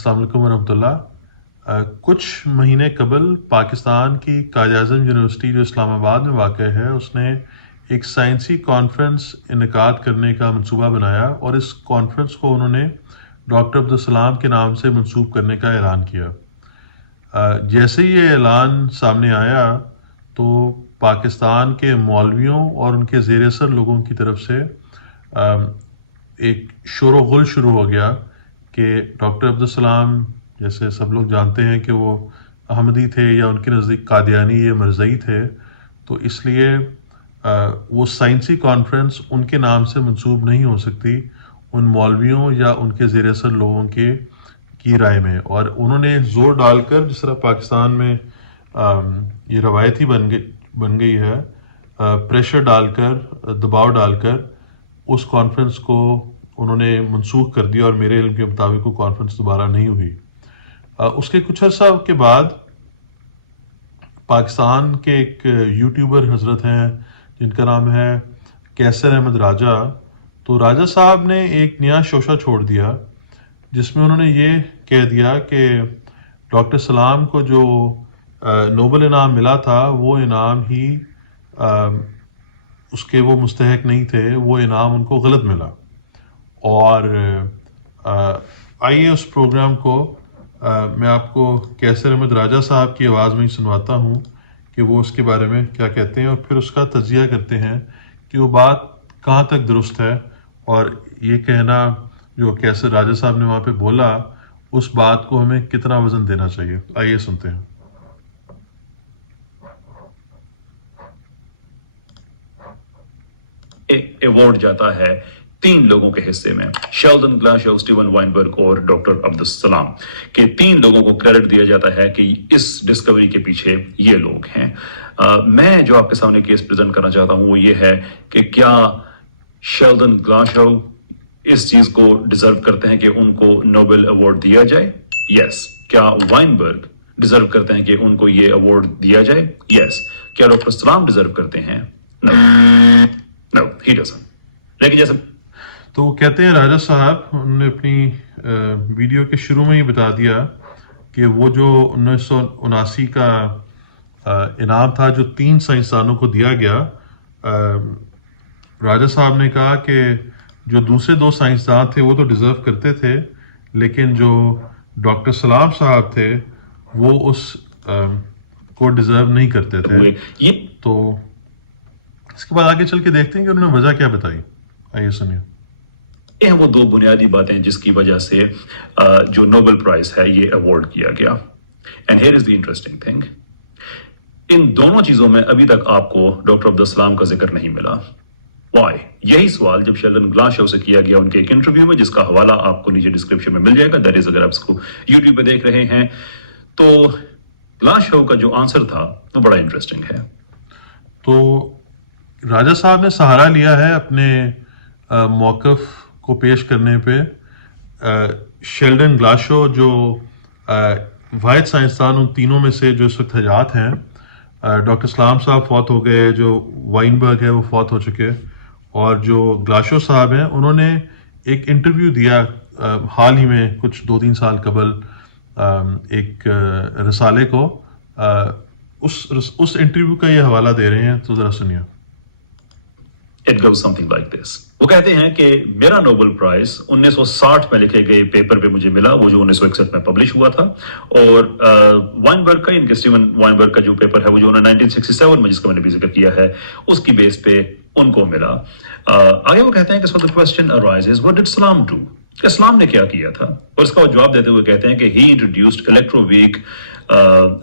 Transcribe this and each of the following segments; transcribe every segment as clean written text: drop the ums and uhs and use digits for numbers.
السلام علیکم ورحمۃ اللہ۔ کچھ مہینے قبل پاکستان کی قائد اعظم یونیورسٹی جو اسلام آباد میں واقع ہے اس نے ایک سائنسی کانفرنس انعقاد کرنے کا منصوبہ بنایا اور اس کانفرنس کو انہوں نے ڈاکٹر عبدالسلام کے نام سے منسوب کرنے کا اعلان کیا۔ جیسے یہ اعلان سامنے آیا تو پاکستان کے مولویوں اور ان کے زیر اثر لوگوں کی طرف سے ایک شور و غل شروع ہو گیا کہ ڈاکٹر عبدالسلام جیسے سب لوگ جانتے ہیں کہ وہ احمدی تھے یا ان کے نزدیک قادیانی یا مرزئی تھے، تو اس لیے وہ سائنسی کانفرنس ان کے نام سے منسوب نہیں ہو سکتی ان مولویوں یا ان کے زیر اثر لوگوں کی رائے میں۔ اور انہوں نے زور ڈال کر، جس طرح پاکستان میں یہ روایت ہی بن گئی ہے، پریشر ڈال کر، دباؤ ڈال کر اس کانفرنس کو انہوں نے منسوخ کر دیا، اور میرے علم کے مطابق وہ کانفرنس دوبارہ نہیں ہوئی۔ اس کے کچھ عرصہ کے بعد پاکستان کے ایک یوٹیوبر حضرت ہیں جن کا نام ہے کیسر احمد راجہ، تو راجہ صاحب نے ایک نیا شوشہ چھوڑ دیا جس میں انہوں نے یہ کہہ دیا کہ ڈاکٹر سلام کو جو نوبل انعام ملا تھا وہ انعام ہی اس کے وہ مستحق نہیں تھے، وہ انعام ان کو غلط ملا۔ اور آئیے اس پروگرام کو میں آپ کو کیسر احمد راجہ صاحب کی آواز میں ہی سنواتا ہوں کہ وہ اس کے بارے میں کیا کہتے ہیں، اور پھر اس کا تجزیہ کرتے ہیں کہ وہ بات کہاں تک درست ہے، اور یہ کہنا جو کیسر راجہ صاحب نے وہاں پہ بولا اس بات کو ہمیں کتنا وزن دینا چاہیے۔ آئیے سنتے ہیں۔ ایوارڈ جاتا ہے 3 لوگوں کے حصے میں، شیلڈن گلاشو، اسٹیون وائنبرگ اور ڈاکٹر عبدالسلام کے 3 لوگوں کو کریڈٹ دیا جاتا ہے کہ اس ڈسکوری کے پیچھے یہ لوگ ہیں۔ میں جو آپ کے سامنے کیس پریزنٹ کرنا چاہتا ہوں وہ یہ ہے کہ کیا شیلڈن گلاشو اس چیز کو ڈیزرو کرتے ہیں کہ ان کو نوبل ایوارڈ دیا جائے؟ یس۔ کیا وائنبرگ ڈیزرو کرتے ہیں کہ ان کو یہ ایوارڈ دیا جائے؟ یس۔ کیا ڈاکٹر سلام ڈیزرو کرتے ہیں؟ نو، ہی ڈزنٹ۔ لیکن جیسے تو وہ کہتے ہیں راجہ صاحب، انہوں نے اپنی ویڈیو کے شروع میں ہی بتا دیا کہ وہ جو 1979 کا انعام تھا جو 3 سائنسدانوں کو دیا گیا، راجہ صاحب نے کہا کہ جو دوسرے 2 سائنسدان تھے وہ تو ڈیزرو کرتے تھے، لیکن جو ڈاکٹر سلام صاحب تھے وہ اس کو ڈیزرو نہیں کرتے تھے۔ تو اس کے بعد آگے چل کے دیکھتے ہیں کہ انہوں نے وجہ کیا بتائی۔ آئیے سنیے۔ یہ ہیں وہ 2 بنیادی باتیں جس کی وجہ سے جو نوبل پرائز ہے یہ ایوارڈ کیا گیا۔ And here is the interesting thing, ان دونوں چیزوں میں ابھی تک آپ کو ڈاکٹر عبدالسلام کا ذکر نہیں ملا۔ وائی؟ یہی سوال جب شیلڈن گلاشو سے کیا گیا ان کے ایک انٹرویو میں، جس کا حوالہ آپ کو نیچے ڈسکرپشن میں مل جائے گا، دیٹ از اگر آپ اس کو یوٹیوب پہ دیکھ رہے ہیں، تو گلاشو کا جو آنسر تھا وہ بڑا انٹرسٹنگ ہے۔ تو راجہ صاحب نے سہارا لیا ہے اپنے موقف کو پیش کرنے پہ شیلڈن گلاشو جو واحد سائنسدان ان تینوں میں سے جو اس وقت حیات ہیں۔ ڈاکٹر سلام صاحب فوت ہو گئے، جو وائنبرگ ہے وہ فوت ہو چکے، اور جو گلاشو صاحب ہیں انہوں نے ایک انٹرویو دیا حال ہی میں کچھ 2-3 سال قبل ایک رسالے کو، اس انٹرویو کا یہ حوالہ دے رہے ہیں، تو ذرا سنیے۔ It goes something like this. وہ کہتے ہیں کہ میرا نوبل پرائز 1960 میں لکھے گئے پیپر پہ مجھے ملا، وہ جو 1961 میں پبلش ہوا تھا، اور وائنبرگ کا، ان کے اسٹیون وائنبرگ کا جو پیپر ہے وہ جو انہوں نے 1967 میں، جس کا میں نے بھی ذکر کیا ہے، اس کی بیس پہ ان کو ملا۔ آگے وہ کہتے ہیں کہ so the question arises, what did Salam do؟ کہ اسلام نے کیا کیا تھا؟ اور اس کا جواب دیتے ہوئے کہتے ہیں کہ he introduced electroweak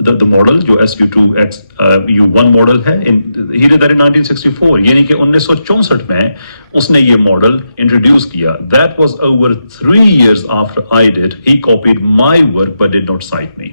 the model جو SU2X-U1 ماڈل ہے، he did that in 1964، یعنی کہ 1964 میں اس نے یہ ماڈل انٹروڈیوس کیا۔ That was over 3 years after I did. He copied my work but did not cite me۔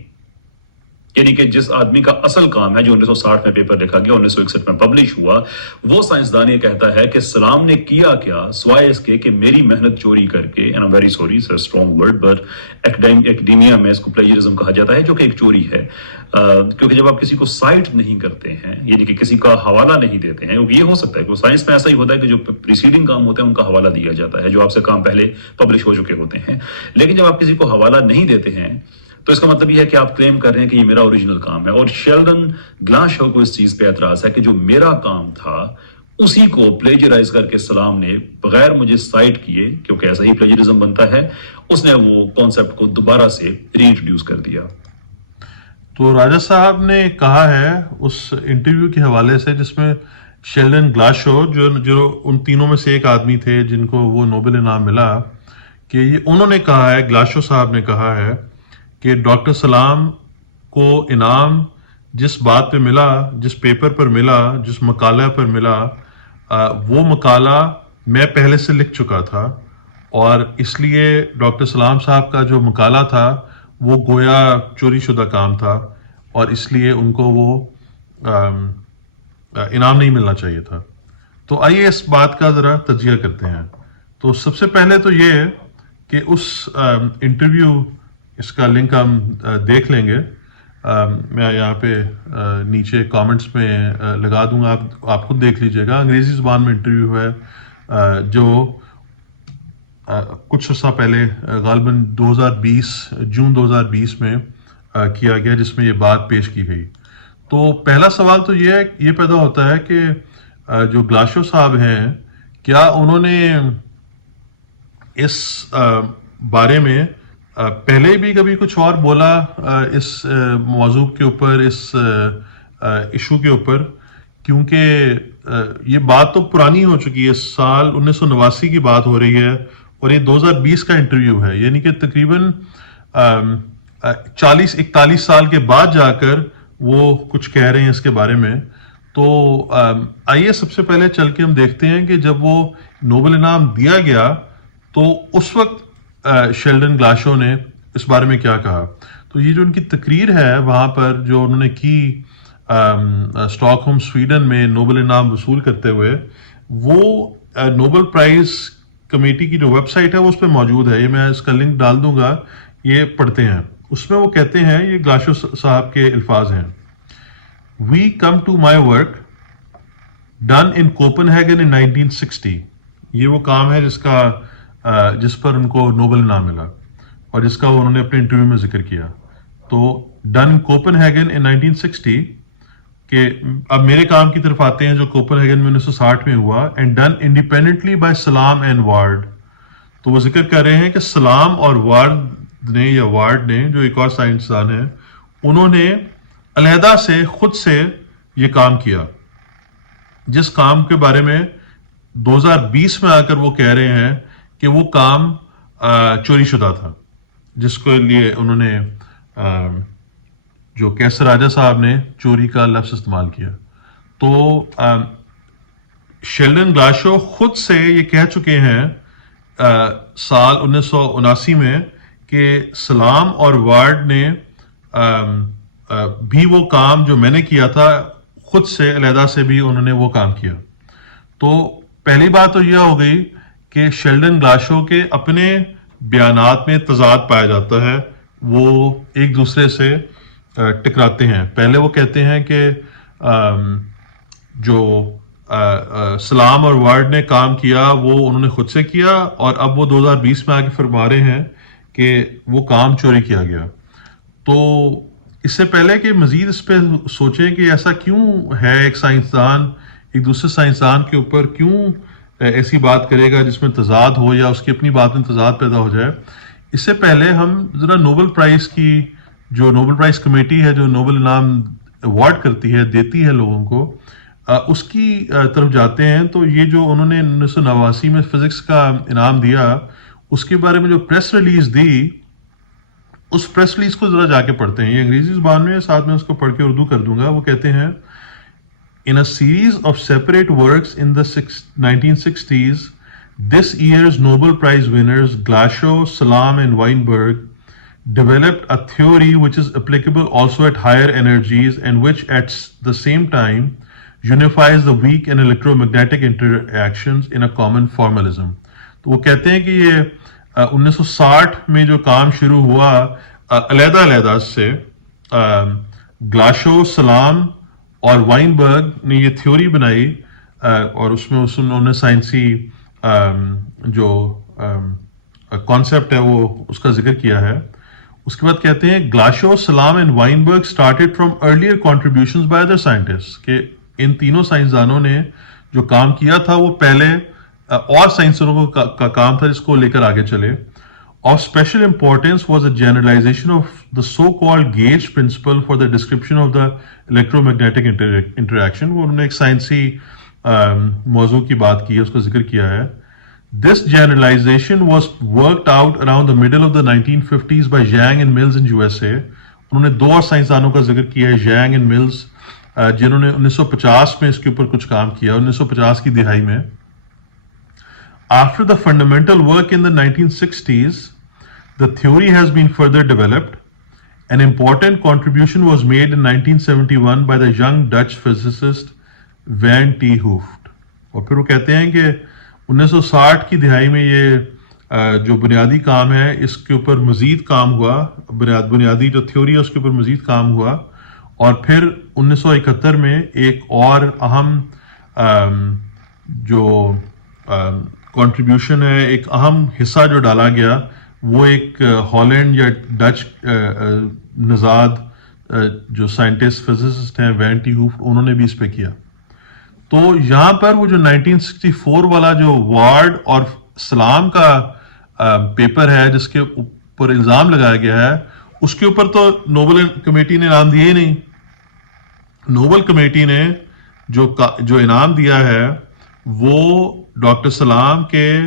یعنی کہ جس آدمی کا اصل کام ہے جو 1960 میں پیپر لکھا گیا 1961 میں پبلش ہوا، وہ سائنسدان یہ کہتا ہے کہ سلام نے کیا کیا سوائے اس کے کہ میری محنت چوری کر کے، and I very sorry it's a strong word but academia میں اس کو پلیجرزم کہا جاتا ہے، جو کہ ایک چوری ہے، کیونکہ جب آپ کسی کو سائٹ نہیں کرتے ہیں، یعنی کہ کسی کا حوالہ نہیں دیتے ہیں، یہ ہو سکتا ہے کہ سائنس میں ایسا ہی ہوتا ہے کہ جو پریسیڈنگ کام ہوتے ہیں ان کا حوالہ دیا جاتا ہے، جو آپ سے کام پہلے پبلش ہو چکے ہوتے ہیں، لیکن جب آپ کسی کو حوالہ نہیں دیتے ہیں تو اس کا مطلب یہ ہے کہ آپ کلیم کر رہے ہیں کہ یہ میرا اوریجنل کام ہے. اور شیلڈن گلاشو کو اس چیز پہ اعتراض ہے کہ جو میرا کام تھا اسی کو پلیجرائز کر کے سلام نے بغیر مجھے سائٹ کیے، کیونکہ ایسا ہی پلیجرزم بنتا ہے، اس نے وہ کانسیپٹ کو دوبارہ سے ری انٹروڈیوس کر دیا. تو راجہ صاحب نے کہا ہے اس انٹرویو کے حوالے سے جس میں شیلڈن گلاشو جو ان تینوں میں سے ایک آدمی تھے جن کو وہ نوبل انعام ملا، کہ یہ انہوں نے کہا ہے، گلاشو صاحب نے کہا ہے کہ ڈاکٹر سلام کو انعام جس بات پہ ملا، جس پیپر پر ملا، جس مقالہ پر ملا، وہ مقالہ میں پہلے سے لکھ چکا تھا، اور اس لیے ڈاکٹر سلام صاحب کا جو مقالہ تھا وہ گویا چوری شدہ کام تھا، اور اس لیے ان کو وہ انعام نہیں ملنا چاہیے تھا. تو آئیے اس بات کا ذرا تجزیہ کرتے ہیں. تو سب سے پہلے تو یہ ہے کہ اس انٹرویو، اس کا لنک ہم دیکھ لیں گے، میں یہاں پہ نیچے کامنٹس میں لگا دوں گا، آپ خود دیکھ لیجئے گا. انگریزی زبان میں انٹرویو ہے جو کچھ عرصہ پہلے غالباً جون 2020 میں کیا گیا، جس میں یہ بات پیش کی گئی. تو پہلا سوال تو یہ پیدا ہوتا ہے کہ جو گلاشو صاحب ہیں، کیا انہوں نے اس بارے میں پہلے بھی کبھی کچھ اور بولا اس موضوع کے اوپر، اس ایشو کے اوپر؟ کیونکہ یہ بات تو پرانی ہو چکی ہے، سال 1989 کی بات ہو رہی ہے، اور یہ 2020 کا انٹرویو ہے، یعنی کہ تقریباً 41 سال کے بعد جا کر وہ کچھ کہہ رہے ہیں اس کے بارے میں. تو آئیے سب سے پہلے چل کے ہم دیکھتے ہیں کہ جب وہ نوبل انعام دیا گیا تو اس وقت شیلڈن گلاشو نے اس بارے میں کیا کہا. تو یہ جو ان کی تقریر ہے وہاں پر جو انہوں نے کی اسٹاک ہوم سویڈن میں نوبل انعام وصول کرتے ہوئے، وہ نوبل پرائز کمیٹی کی جو ویب سائٹ ہے وہ اس پہ موجود ہے. یہ میں اس کا لنک ڈال دوں گا، یہ پڑھتے ہیں. اس میں وہ کہتے ہیں، یہ گلاشو صاحب کے الفاظ ہیں: "We come to my work done in Copenhagen in 1960." یہ وہ کام ہے جس پر ان کو نوبل انعام ملا اور جس کا انہوں نے اپنے انٹرویو میں ذکر کیا. تو ڈن ان کوپن ہیگن ان 1960، کہ اب میرے کام کی طرف آتے ہیں جو کوپن ہیگن میں 1960 میں ہوا. اینڈ ڈن انڈیپینڈنٹلی بائی سلام اینڈ وارڈ. تو وہ ذکر کر رہے ہیں کہ سلام اور وارڈ نے جو ایک اور سائنسدان ہیں، انہوں نے علیحدہ سے خود سے یہ کام کیا، جس کام کے بارے میں 2020 میں آ کر وہ کہہ رہے ہیں کہ وہ کام چوری شدہ تھا، جس کے لیے انہوں نے جو کیسر راجہ صاحب نے چوری کا لفظ استعمال کیا. تو شیلڈن گلاشو خود سے یہ کہہ چکے ہیں سال 1979 میں کہ سلام اور وارڈ نے بھی وہ کام جو میں نے کیا تھا، خود سے علیحدہ سے بھی انہوں نے وہ کام کیا. تو پہلی بات تو یہ ہو گئی کہ شیلڈن گلاشو کے اپنے بیانات میں تضاد پایا جاتا ہے، وہ ایک دوسرے سے ٹکراتے ہیں. پہلے وہ کہتے ہیں کہ جو سلام اور وارڈ نے کام کیا وہ انہوں نے خود سے کیا، اور اب وہ 2020 میں آ کے فرما رہے ہیں کہ وہ کام چوری کیا گیا. تو اس سے پہلے کہ مزید اس پہ سوچیں کہ ایسا کیوں ہے، ایک سائنسدان ایک دوسرے سائنسدان کے اوپر کیوں ایسی بات کرے گا جس میں تضاد ہو یا اس کی اپنی بات میں تضاد پیدا ہو جائے، اس سے پہلے ہم ذرا نوبل پرائز کی، جو نوبل پرائز کمیٹی ہے جو نوبل انعام ایوارڈ کرتی ہے، دیتی ہے لوگوں کو، اس کی طرف جاتے ہیں. تو یہ جو انہوں نے 1989 میں فزکس کا انعام دیا، اس کے بارے میں جو پریس ریلیز دی، اس پریس ریلیز کو ذرا جا کے پڑھتے ہیں. یہ انگریزی زبان میں، ساتھ میں اس کو پڑھ کے اردو کر دوں گا. وہ کہتے ہیں: In a series of separate works in the 1960s, this year's Nobel Prize winners Glashow, Salam and Weinberg developed a theory which is applicable also at higher energies and which at the same time unifies the weak and electromagnetic interactions in a common formalism. تو وہ کہتے ہیں کہ یہ 1960 میں جو کام شروع ہوا علیحدہ سے گلاشو، سلام اور وائنبرگ نے یہ تھیوری بنائی اور اس میں انہوں نے سائنسی جو کانسیپٹ ہے وہ اس کا ذکر کیا ہے. اس کے بعد کہتے ہیں Glashow, Salam and Weinberg started from earlier contributions by other scientist, کہ ان تینوں سائنسدانوں نے جو کام کیا تھا وہ پہلے اور سائنسدانوں کا کام تھا جس کو لے کر آگے چلے. Of special importance was the generalization of the so-called gauge principle for the description of the electromagnetic interaction. وہ انہوں نے ایک سائنسی موضوع کی بات کی ہے، اس کا ذکر کیا ہے. This generalization was worked out around the middle of the 1950s by Yang and Mills in USA. انہوں نے دو اور سائنسدانوں کا ذکر کیا ہے، Yang and Mills، جنہوں نے 1950 میں اس کے اوپر کچھ کام کیا، 1950 کی دہائی میں. After the fundamental work in the 1960s, the theory has been further developed. An important contribution was made in 1971 by the young Dutch physicist Van T. Hooft. اور پھر وہ کہتے ہیں کہ 1960 کی دہائی میں یہ جو بنیادی کام ہے اس کے اوپر مزید کام ہوا، بنیادی جو تھیوری ہے اس کے اوپر مزید کام ہوا، اور پھر 1971 میں ایک اور اہم جو کنٹریبیوشن ہے، ایک اہم حصہ جو ڈالا گیا، وہ ایک ہالینڈ یا ڈچ نژاد جو سائنٹسٹ فزسسٹ ہیں وین ٹی ہوف، انہوں نے بھی اس پہ کیا. تو یہاں پر وہ جو 1964 والا جو وارڈ اور سلام کا پیپر ہے جس کے اوپر الزام لگایا گیا ہے، اس کے اوپر تو نوبل کمیٹی نے انعام دیا ہی نہیں. نوبل کمیٹی نے جو انعام دیا ہے وہ ڈاکٹر سلام کے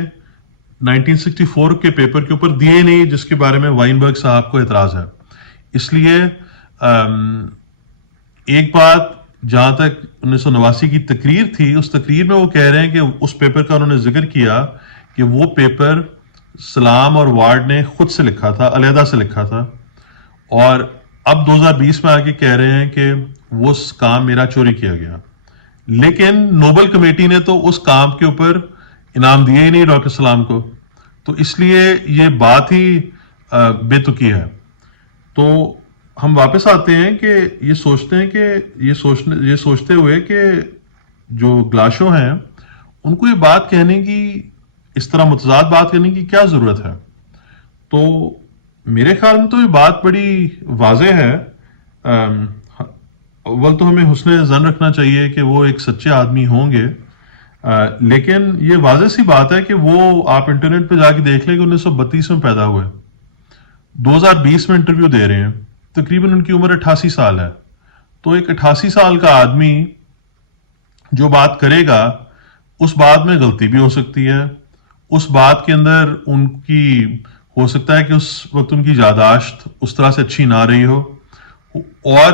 1964 کے پیپر کے اوپر دیے نہیں، جس کے بارے میں وائنبرگ صاحب کو اعتراض ہے. اس لیے ایک بات جہاں تک 1989 کی تقریر تھی، اس تقریر میں وہ کہہ رہے ہیں کہ اس پیپر کا انہوں نے ذکر کیا کہ وہ پیپر سلام اور وارڈ نے خود سے لکھا تھا، علیحدہ سے لکھا تھا، اور اب 2020 میں آ کے کہہ رہے ہیں کہ وہ کام میرا چوری کیا گیا. لیکن نوبل کمیٹی نے تو اس کام کے اوپر انعام دیا ہی نہیں ڈاکٹر سلام کو، تو اس لیے یہ بات ہی بے تکی ہے. تو ہم واپس آتے ہیں کہ یہ سوچتے ہیں کہ یہ سوچتے ہوئے کہ جو گلاشو ہیں ان کو یہ بات کہنے کی، اس طرح متضاد بات کرنے کی کیا ضرورت ہے. تو میرے خیال میں تو یہ بات بڑی واضح ہے. اول تو ہمیں حسن ظن رکھنا چاہیے کہ وہ ایک سچے آدمی ہوں گے، لیکن یہ واضح سی بات ہے کہ وہ آپ انٹرنیٹ پہ جا کے دیکھ لیں کہ 1932 میں پیدا ہوئے، 2020 میں انٹرویو دے رہے ہیں، تقریباً ان کی عمر 88 سال ہے. تو ایک 88 سال کا آدمی جو بات کرے گا اس بات میں غلطی بھی ہو سکتی ہے، اس بات کے اندر ان کی ہو سکتا ہے کہ اس وقت ان کی یادداشت اس طرح سے اچھی نہ رہی ہو، اور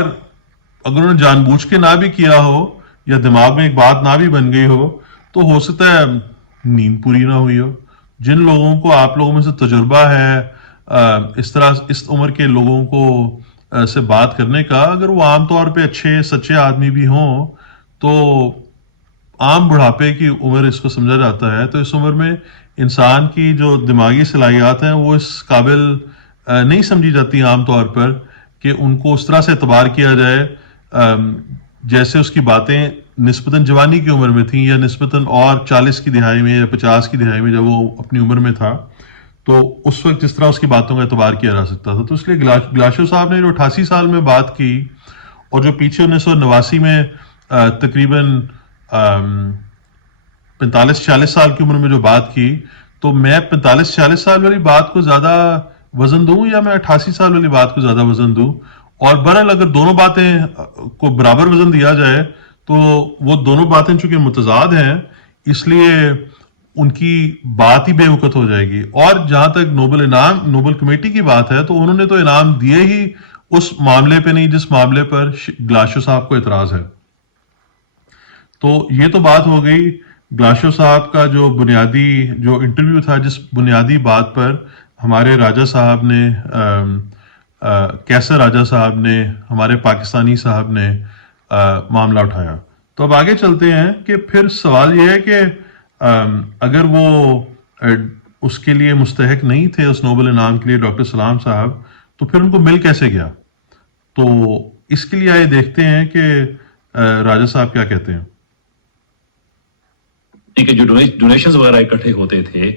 اگر انہوں نے جان بوجھ کے نہ بھی کیا ہو یا دماغ میں ایک بات نہ بھی بن گئی ہو سکتا ہے نیند پوری نہ ہوئی ہو. جن لوگوں کو آپ لوگوں میں سے تجربہ ہے اس طرح اس عمر کے لوگوں کو سے بات کرنے کا، اگر وہ عام طور پہ اچھے سچے آدمی بھی ہوں تو عام بڑھاپے کی عمر اس کو سمجھا جاتا ہے. تو اس عمر میں انسان کی جو دماغی صلاحیات ہیں وہ اس قابل نہیں سمجھی جاتی عام طور پر کہ ان کو اس طرح سے اعتبار کیا جائے جیسے اس کی باتیں نسبتاً جوانی کی عمر میں تھیں، یا نسبتاً اور 40 کی دہائی میں یا 50 کی دہائی میں جب وہ اپنی عمر میں تھا، تو اس وقت جس طرح اس کی باتوں کا اعتبار کیا جا سکتا تھا. تو اس لیے گلاشو صاحب نے جو 88 سال میں بات کی اور جو پیچھے 1989 میں تقریباً 45-46 سال کی عمر میں جو بات کی، تو میں 45-46 سال والی بات کو زیادہ وزن دوں یا میں 88 سال والی بات کو زیادہ وزن دوں؟ اور بہرحال اگر دونوں باتیں کو برابر وزن دیا جائے تو وہ دونوں باتیں چونکہ متضاد ہیں، اس لیے ان کی بات ہی بے وقت ہو جائے گی. اور جہاں تک نوبل کمیٹی کی بات ہے تو انہوں نے تو انعام دیے ہی اس معاملے پہ نہیں جس معاملے پر گلاشو صاحب کو اعتراض ہے. تو یہ تو بات ہو گئی گلاشو صاحب کا جو بنیادی جو انٹرویو تھا، جس بنیادی بات پر ہمارے راجہ صاحب نے کیسر راجہ صاحب نے ہمارے پاکستانی صاحب نے معاملہ اٹھایا. تو اب آگے چلتے ہیں کہ پھر سوال یہ ہے کہ اگر وہ اس کے لیے مستحق نہیں تھے اس نوبل انعام کے لیے ڈاکٹر سلام صاحب, تو پھر ان کو مل کیسے گیا؟ تو اس کے لیے آئے دیکھتے ہیں کہ راجہ صاحب کیا کہتے ہیں. کہ جو ڈونیشنز وغیرہ اکٹھے ہوتے تھے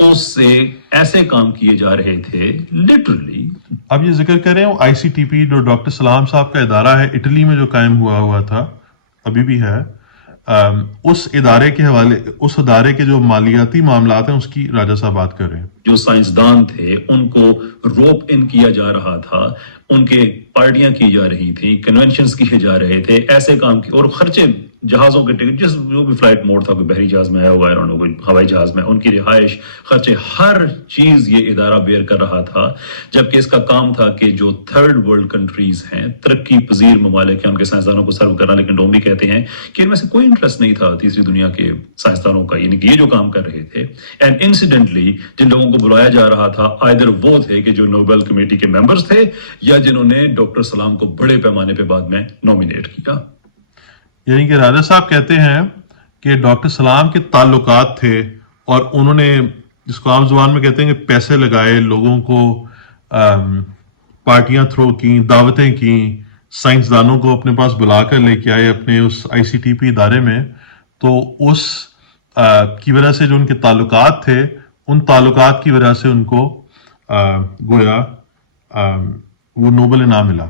اس سے ایسے کام کیے جا رہے تھے لٹرلی. اب یہ ذکر کریں وہ آئی سی ٹی پی جو ڈاکٹر سلام صاحب کا ادارہ ہے اٹلی میں جو قائم ہوا تھا, ابھی بھی ہے, اس ادارے کے حوالے, اس ادارے کے جو مالیاتی معاملات ہیں اس کی راجہ صاحب بات کر رہے ہیں. جو سائنسدان تھے ان کو روپ ان کیا جا رہا تھا, ان کے پارٹیاں کی جا رہی تھی, کنونشنز کیے جا رہے تھے, ایسے کام کی, اور خرچے جہازوں کے ٹکٹ, جس جو بھی فلائٹ موڈ تھا, کوئی بحری جہاز میں آیا ہوا ہے, کوئی ہوائی جہاز میں, ان کی رہائش, خرچے, ہر چیز یہ ادارہ بیئر کر رہا تھا. جبکہ اس کا کام تھا کہ جو تھرڈ ورلڈ کنٹریز ہیں, ترقی پذیر ممالک ہیں, ان کے سائنسدانوں کو سرو کرنا. لیکن ڈومبی کہتے ہیں کہ ان میں سے کوئی انٹرسٹ نہیں تھا تیسری دنیا کے سائنسدانوں کا, یعنی کہ یہ جو کام کر رہے تھے. اینڈ انسیڈنٹلی جن لوگوں کو بلایا جا رہا تھا آئدر وہ تھے کہ جو نوبل کمیٹی کے ممبرز تھے یا جنہوں نے ڈاکٹر سلام کو بڑے پیمانے پہ بعد میں نومینیٹ کیا. یعنی کہ راجہ صاحب کہتے ہیں کہ ڈاکٹر سلام کے تعلقات تھے اور انہوں نے, جس کو عام زبان میں کہتے ہیں کہ پیسے لگائے, لوگوں کو پارٹیاں تھرو کی, دعوتیں کی, سائنسدانوں کو اپنے پاس بلا کر لے کے آئے اپنے اس آئی سی ٹی پی ادارے میں. تو اس کی وجہ سے جو ان کے تعلقات تھے, ان تعلقات کی وجہ سے ان کو گویا وہ نوبل انعام ملا.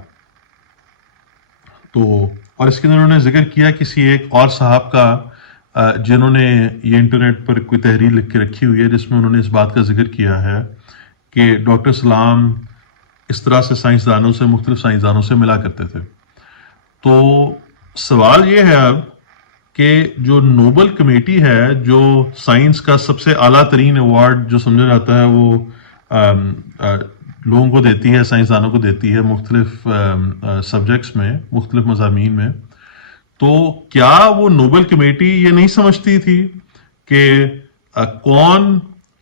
تو اور اس کے اندر انہوں نے ذکر کیا کسی ایک اور صاحب کا, جنہوں نے یہ انٹرنیٹ پر کوئی تحریر لکھ کے رکھی ہوئی ہے جس میں انہوں نے اس بات کا ذکر کیا ہے کہ ڈاکٹر سلام اس طرح سے سائنسدانوں سے, مختلف سائنسدانوں سے ملا کرتے تھے. تو سوال یہ ہے اب کہ جو نوبل کمیٹی ہے, جو سائنس کا سب سے اعلیٰ ترین ایوارڈ جو سمجھا جاتا ہے, وہ لوگوں کو دیتی ہے, سائنسدانوں کو دیتی ہے مختلف سبجیکٹس میں, مختلف مضامین میں. تو کیا وہ نوبل کمیٹی یہ نہیں سمجھتی تھی کہ کون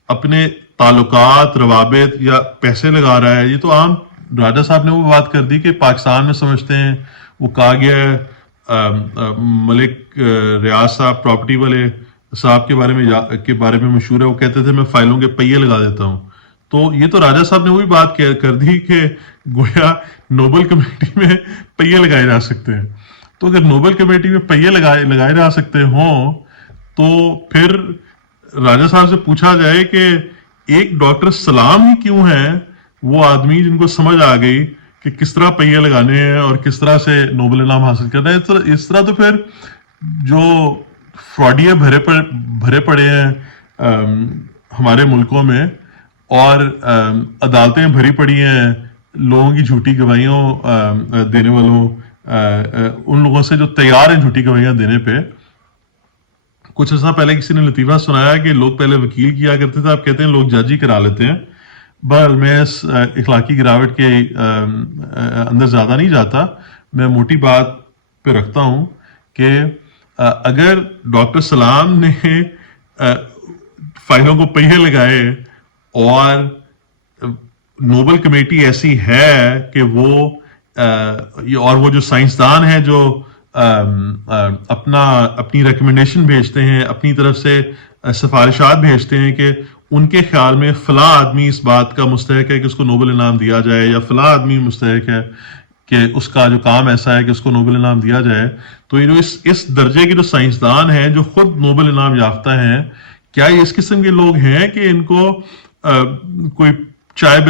اپنے تعلقات, روابط یا پیسے لگا رہا ہے؟ یہ تو عام راجہ صاحب نے وہ بات کر دی کہ پاکستان میں سمجھتے ہیں, وہ کہا گیا ہے ملک ریاض صاحب پراپرٹی والے صاحب کے بارے میں مشہور ہے, وہ کہتے تھے میں فائلوں کے پہیے لگا دیتا ہوں. تو یہ تو راجہ صاحب نے وہی بات کر دی کہ گویا نوبل کمیٹی میں پہیے لگائے جا سکتے ہیں. تو اگر نوبل کمیٹی میں پہیے لگائے جا سکتے ہوں تو پھر راجہ صاحب سے پوچھا جائے کہ ایک ڈاکٹر سلام ہی کیوں ہیں وہ آدمی جن کو سمجھ آ گئی کہ کس طرح پہیے لگانے ہیں اور کس طرح سے نوبل انعام حاصل کرنا ہے. اس طرح تو پھر جو فراڈیے بھرے پڑے ہیں ہمارے ملکوں میں, اور عدالتیں بھری پڑی ہیں لوگوں کی جھوٹی گواہیوں دینے والوں, ان لوگوں سے جو تیار ہیں جھوٹی گواہیاں دینے پہ. کچھ عرصہ پہلے کسی نے لطیفہ سنایا کہ لوگ پہلے وکیل کیا کرتے تھے, اب کہتے ہیں لوگ جج ہی کرا لیتے ہیں. بہرحال میں اس اخلاقی گراوٹ کے اندر زیادہ نہیں جاتا, میں موٹی بات پہ رکھتا ہوں کہ اگر ڈاکٹر سلام نے فائلوں کو پہیے لگائے اور نوبل کمیٹی ایسی ہے کہ وہ اور وہ جو سائنسدان ہیں جو اپنی ریکمنڈیشن بھیجتے ہیں, اپنی طرف سے سفارشات بھیجتے ہیں کہ ان کے خیال میں فلاں آدمی اس بات کا مستحق ہے کہ اس کو نوبل انعام دیا جائے, یا فلاں آدمی مستحق ہے کہ اس کا جو کام ایسا ہے کہ اس کو نوبل انعام دیا جائے. تو یہ جو اس درجے کے جو سائنسدان ہیں جو خود نوبل انعام یافتہ ہیں, کیا یہ اس قسم کے لوگ ہیں کہ ان کو کوئی چائے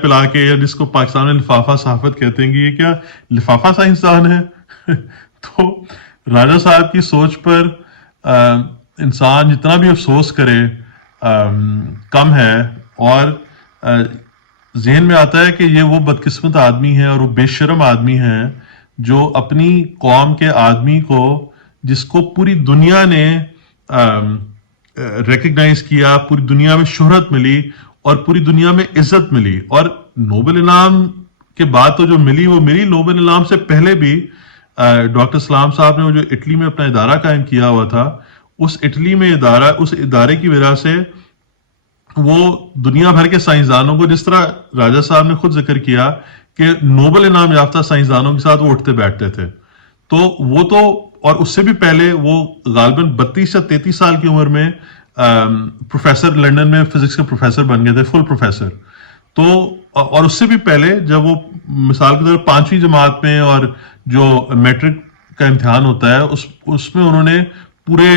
پلا کے, یا جس کو پاکستان میں لفافہ صحافت کہتے ہیں کہ یہ کیا لفافہ سائنسدان ہے؟ تو راجہ صاحب کی سوچ پر انسان جتنا بھی افسوس کرے کم ہے. اور ذہن میں آتا ہے کہ یہ وہ بدقسمت آدمی ہیں اور وہ بے شرم آدمی ہیں جو اپنی قوم کے آدمی کو, جس کو پوری دنیا نے ریکگنائز کیا, پوری دنیا میں شہرت ملی اور پوری دنیا میں عزت ملی, اور نوبل انعام کے بعد تو جو ملی وہ ملی, نوبل انعام سے پہلے بھی ڈاکٹر سلام صاحب نے وہ جو اٹلی میں اپنا ادارہ قائم کیا ہوا تھا, اس ادارے کی وجہ سے وہ دنیا بھر کے سائنسدانوں کو، جس طرح راجہ صاحب نے خود ذکر کیا کہ نوبل انعام یافتہ سائنسدانوں کے ساتھ وہ اٹھتے بیٹھتے تھے، تو وہ تو، اور اس سے بھی پہلے وہ غالباً 32 یا 33 سال کی عمر میں پروفیسر، لنڈن میں فزکس کے پروفیسر بن گئے تھے، فل پروفیسر. تو اور اس سے بھی پہلے جب وہ مثال کے طور پر 5ویں جماعت میں اور جو میٹرک کا امتحان ہوتا ہے اس میں انہوں نے پورے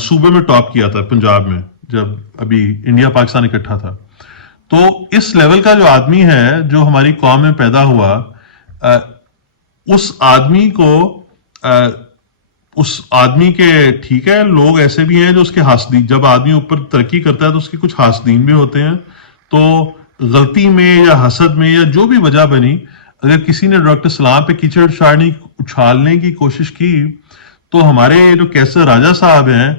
صوبے میں ٹاپ کیا تھا، پنجاب میں، جب ابھی انڈیا پاکستان اکٹھا تھا. تو اس لیول کا جو آدمی ہے جو ہماری قوم میں پیدا ہوا، اس آدمی کو اس آدمی کے، ٹھیک ہے لوگ ایسے بھی ہیں جو اس کے حاسدین، جب آدمی اوپر ترقی کرتا ہے تو اس کے کچھ حاسدین بھی ہوتے ہیں. تو غلطی میں یا حسد میں یا جو بھی وجہ بنی، اگر کسی نے ڈاکٹر سلام پہ کیچڑ اچھالنے کی کوشش کی، تو ہمارے جو کیسر راجہ صاحب ہیں،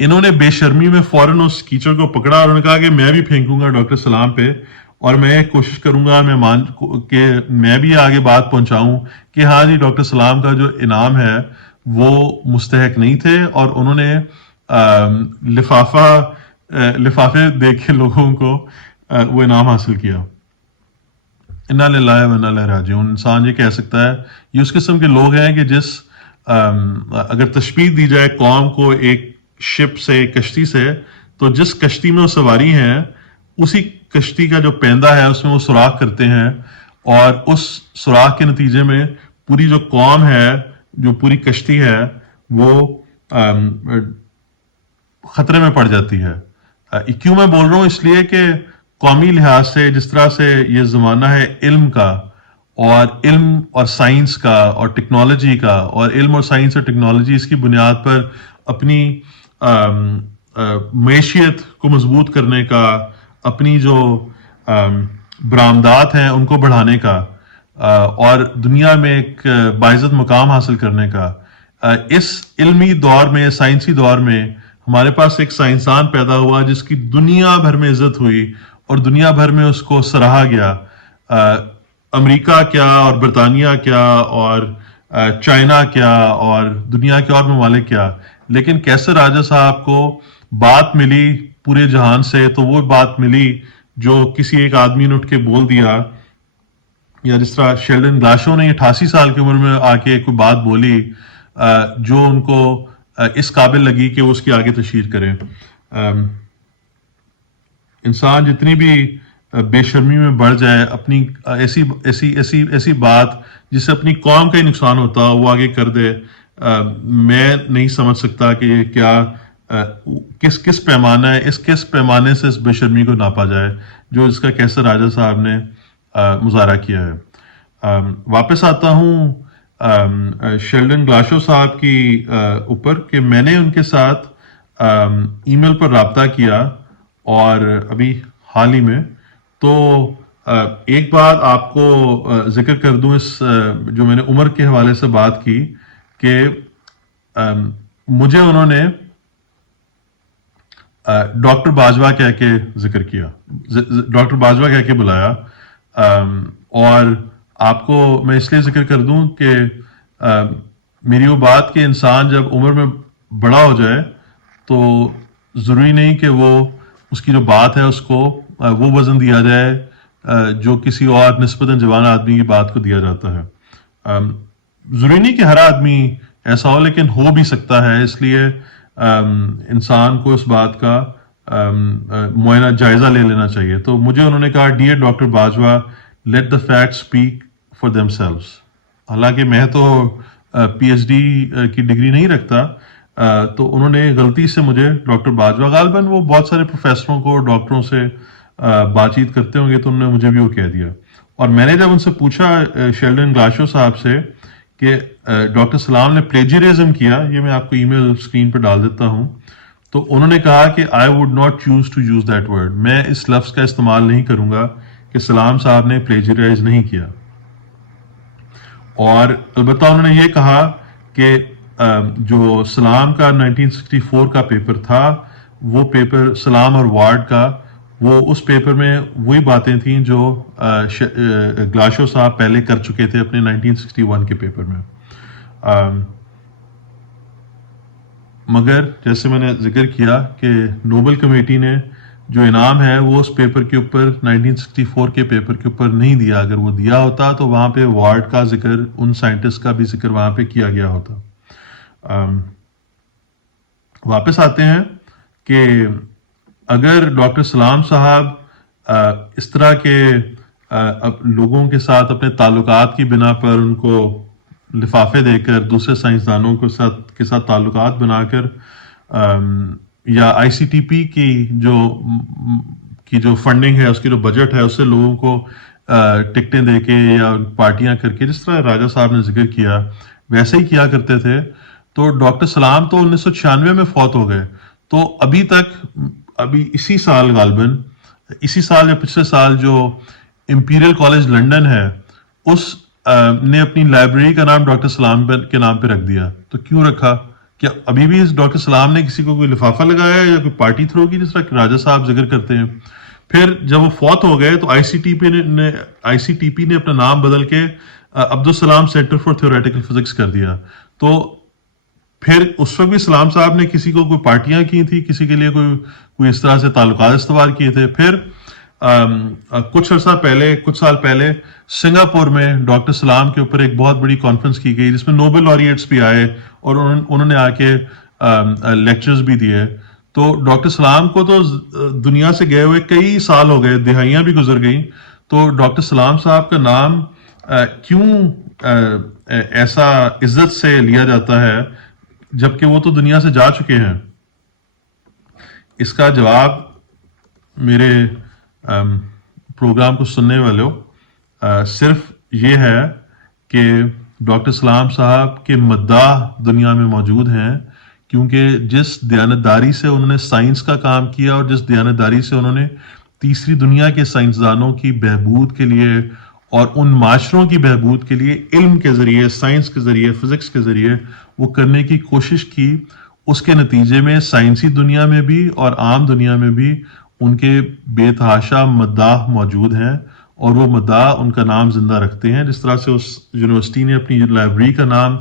انہوں نے بے شرمی میں فوراً اس کیچڑ کو پکڑا اور انہوں نے کہا کہ میں بھی پھینکوں گا ڈاکٹر سلام پہ، اور میں کوشش کروں گا کہ میں بھی آگے بات پہنچاؤں کہ ہاں جی ڈاکٹر سلام کا جو انعام ہے وہ مستحق نہیں تھے، اور انہوں نے لفافے دے کے لوگوں کو وہ انعام حاصل کیا. انا للہ و انا الیہ راجعون. انسان یہ کہہ سکتا ہے، یہ اس قسم کے لوگ ہیں کہ جس اگر تشبیہ دی جائے قوم کو ایک شپ سے، ایک کشتی سے، تو جس کشتی میں وہ سواری ہیں اسی کشتی کا جو پیندہ ہے اس میں وہ سوراخ کرتے ہیں، اور اس سوراخ کے نتیجے میں پوری جو قوم ہے، جو پوری کشتی ہے، وہ خطرے میں پڑ جاتی ہے. کیوں میں بول رہا ہوں؟ اس لیے کہ قومی لحاظ سے جس طرح سے یہ زمانہ ہے علم کا، اور علم اور سائنس کا اور ٹیکنالوجی کا، اور علم اور سائنس اور ٹیکنالوجی اس کی بنیاد پر اپنی معیشیت کو مضبوط کرنے کا، اپنی جو برآمدات ہیں ان کو بڑھانے کا، اور دنیا میں ایک باعزت مقام حاصل کرنے کا، اس علمی دور میں، سائنسی دور میں ہمارے پاس ایک سائنسدان پیدا ہوا جس کی دنیا بھر میں عزت ہوئی اور دنیا بھر میں اس کو سراہا گیا. امریکہ کیا اور برطانیہ کیا اور چائنا کیا اور دنیا کے اور ممالک کیا، لیکن کیسر راجہ صاحب کو بات ملی پورے جہان سے، تو وہ بات ملی جو کسی ایک آدمی نے اٹھ کے بول دیا، یا جس طرح شیلڈن گلاشو نے 88 سال کی عمر میں آ کے کوئی بات بولی جو ان کو اس قابل لگی کہ وہ اس کی آگے تشہیر کریں. انسان جتنی بھی بے شرمی میں بڑھ جائے، اپنی ایسی بات جس سے اپنی قوم کا ہی نقصان ہوتا وہ آگے کر دے، میں نہیں سمجھ سکتا کہ یہ کیا کس پیمانہ ہے، کس پیمانے سے اس بے شرمی کو ناپا جائے جو اس کا کیسر راجہ صاحب نے مظاہرہ کیا ہے. واپس آتا ہوں شیلڈن گلاشو صاحب کی اوپر، کہ میں نے ان کے ساتھ ای میل پر رابطہ کیا، اور ابھی حال ہی میں، تو ایک بات آپ کو ذکر کر دوں، اس جو میں نے عمر کے حوالے سے بات کی، کہ مجھے انہوں نے ڈاکٹر باجوہ کہہ کے ذکر کیا، ڈاکٹر باجوہ کہہ کے بلایا. اور آپ کو میں اس لیے ذکر کر دوں کہ میری وہ بات کہ انسان جب عمر میں بڑا ہو جائے تو ضروری نہیں کہ وہ اس کی جو بات ہے اس کو وہ وزن دیا جائے جو کسی اور نسبتاً جوان آدمی کی بات کو دیا جاتا ہے. ضروری نہیں کہ ہر آدمی ایسا ہو، لیکن ہو بھی سکتا ہے. اس لیے انسان کو اس بات کا معائنہ جائزہ لے لینا چاہیے. تو مجھے انہوں نے کہا، dear doctor Bajwa, let the fact speak for them selves. حالانکہ میں تو پی ایچ ڈی کی ڈگری نہیں رکھتا، تو انہوں نے غلطی سے مجھے ڈاکٹر باجوہ، غالباً وہ بہت سارے پروفیسروں کو، ڈاکٹروں سے بات چیت کرتے ہوں گے، تو انہوں نے مجھے بھی وہ کہہ دیا. اور میں نے جب ان سے پوچھا شیلڈن گلاشو صاحب سے کہ ڈاکٹر سلام نے پلیجرزم کیا، یہ میں آپ کو ای میل اسکرین پہ ڈال دیتا ہوں، تو انہوں نے کہا کہ I would not choose to use that word, میں اس لفظ کا استعمال نہیں کروں گا کہ سلام صاحب نے پلیجرائز نہیں کیا. اور البتہ انہوں نے یہ کہا کہ جو سلام کا 1964 کا پیپر تھا، وہ پیپر سلام اور وارڈ کا، وہ اس پیپر میں وہی باتیں تھیں جو گلاشو صاحب پہلے کر چکے تھے اپنے 1961 کے پیپر میں. مگر جیسے میں نے ذکر کیا کہ نوبل کمیٹی نے جو انعام ہے وہ اس پیپر کے اوپر 1964 کے پیپر کے اوپر نہیں دیا. اگر وہ دیا ہوتا تو وہاں پہ وارڈ کا ذکر، ان سائنٹسٹ کا بھی ذکر وہاں پہ کیا گیا ہوتا. واپس آتے ہیں کہ اگر ڈاکٹر سلام صاحب اس طرح کے لوگوں کے ساتھ اپنے تعلقات کی بنا پر ان کو لفافے دے کر، دوسرے سائنسدانوں کے ساتھ تعلقات بنا کر، یا آئی سی ٹی پی کی جو فنڈنگ ہے، اس کی جو بجٹ ہے، اس سے لوگوں کو ٹکٹیں دے کے یا پارٹیاں کر کے، جس طرح راجہ صاحب نے ذکر کیا ویسے ہی کیا کرتے تھے. تو ڈاکٹر سلام تو 1996 میں فوت ہو گئے. تو ابھی اسی سال غالباً، اسی سال یا پچھلے سال، جو امپیریل کالج لنڈن ہے، اس نے اپنی لائبریری کا نام ڈاکٹر سلام کے نام پہ رکھ دیا. تو کیوں رکھا؟ کیا ابھی بھی اس ڈاکٹر سلام نے کسی کو کوئی لفافہ لگایا ہے یا کوئی پارٹی تھرو کی، جس طرح کہ راجہ صاحب ذکر کرتے ہیں؟ پھر جب وہ فوت ہو گئے تو آئی سی ٹی پی نے اپنا نام بدل کے Abdus Salam centre for theoretical physics کر دیا. تو پھر اس وقت بھی سلام صاحب نے کسی کو کوئی پارٹیاں کی تھی، کسی کے لیے کوئی اس طرح سے تعلقات استوار کیے تھے. پھر کچھ سال پہلے سنگاپور میں ڈاکٹر سلام کے اوپر ایک بہت بڑی کانفرنس کی گئی، جس میں نوبل laureates بھی آئے اور انہوں نے آ کے لیکچرز بھی دیے. تو ڈاکٹر سلام کو تو دنیا سے گئے ہوئے کئی سال ہو گئے، دہائیاں بھی گزر گئیں. تو ڈاکٹر سلام صاحب کا نام کیوں ایسا عزت سے لیا جاتا ہے جبکہ وہ تو دنیا سے جا چکے ہیں؟ اس کا جواب میرے پروگرام کو سننے والوں صرف یہ ہے کہ ڈاکٹر سلام صاحب کے مداح دنیا میں موجود ہیں، کیونکہ جس دیانتداری سے انہوں نے سائنس کا کام کیا اور جس دیانتداری سے انہوں نے تیسری دنیا کے سائنسدانوں کی بہبود کے لیے اور ان معاشروں کی بہبود کے لیے علم کے ذریعے، سائنس کے ذریعے، فزکس کے ذریعے وہ کرنے کی کوشش کی، اس کے نتیجے میں سائنسی دنیا میں بھی اور عام دنیا میں بھی ان کے بے تحاشا مداح موجود ہیں، اور وہ مداح ان کا نام زندہ رکھتے ہیں. جس طرح سے اس یونیورسٹی نے اپنی لائبریری کا نام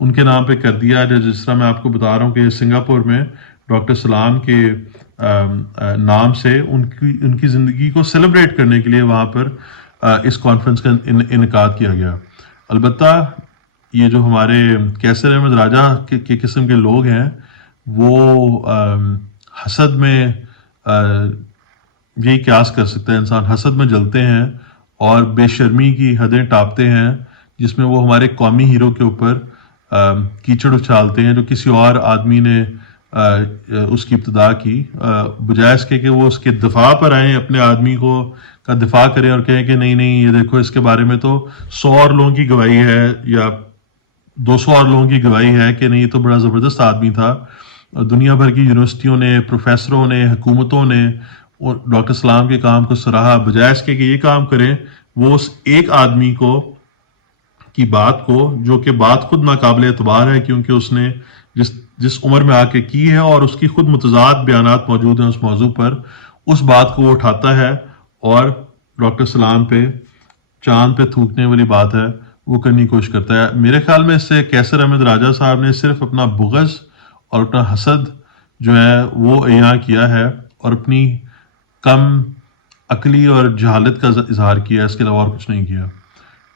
ان کے نام پہ کر دیا، جس طرح میں آپ کو بتا رہا ہوں کہ سنگاپور میں ڈاکٹر سلام کے نام سے ان کی زندگی کو سیلیبریٹ کرنے کے لیے وہاں پر اس کانفرنس کا انعقاد کیا گیا. البتہ یہ جو ہمارے کیسر احمد راجہ کے قسم کے لوگ ہیں، وہ حسد میں یہی قیاس کر سکتا ہے انسان، حسد میں جلتے ہیں اور بے شرمی کی حدیں ٹاپتے ہیں، جس میں وہ ہمارے قومی ہیرو کے اوپر کیچڑ اچھالتے ہیں جو کسی اور آدمی نے اس کی ابتدا کی، بجائے اس کے کہ وہ اس کے دفاع پر آئیں، اپنے آدمی کا دفاع کریں اور کہیں کہ نہیں یہ دیکھو، اس کے بارے میں تو 100 اور لوگوں کی گواہی ہے یا 200 اور لوگوں کی گواہی ہے کہ نہیں، یہ تو بڑا زبردست آدمی تھا. دنیا بھر کی یونیورسٹیوں نے، پروفیسروں نے، حکومتوں نے اور ڈاکٹر سلام کے کام کو سراہا، بجائے اس کے کہ یہ کام کریں وہ اس ایک آدمی کی بات کو، جو کہ بات خود ناقابل اعتبار ہے کیونکہ اس نے جس عمر میں آ کے کی ہے اور اس کی خود متضاد بیانات موجود ہیں اس موضوع پر، اس بات کو وہ اٹھاتا ہے اور ڈاکٹر سلام پہ چاند پہ تھوکنے والی بات ہے وہ کرنے کی کوشش کرتا ہے. میرے خیال میں اس سے کیسر احمد راجہ صاحب نے صرف اپنا بغض اور اپنا حسد جو ہے وہ اعیاں کیا ہے اور اپنی کم عقلی اور جہالت کا اظہار کیا، اس کے علاوہ اور کچھ نہیں کیا.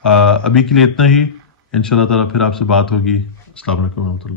ابھی کے لیے اتنا ہی، انشاءاللہ تعالیٰ پھر آپ سے بات ہوگی. السلام علیکم ورحمۃ اللہ.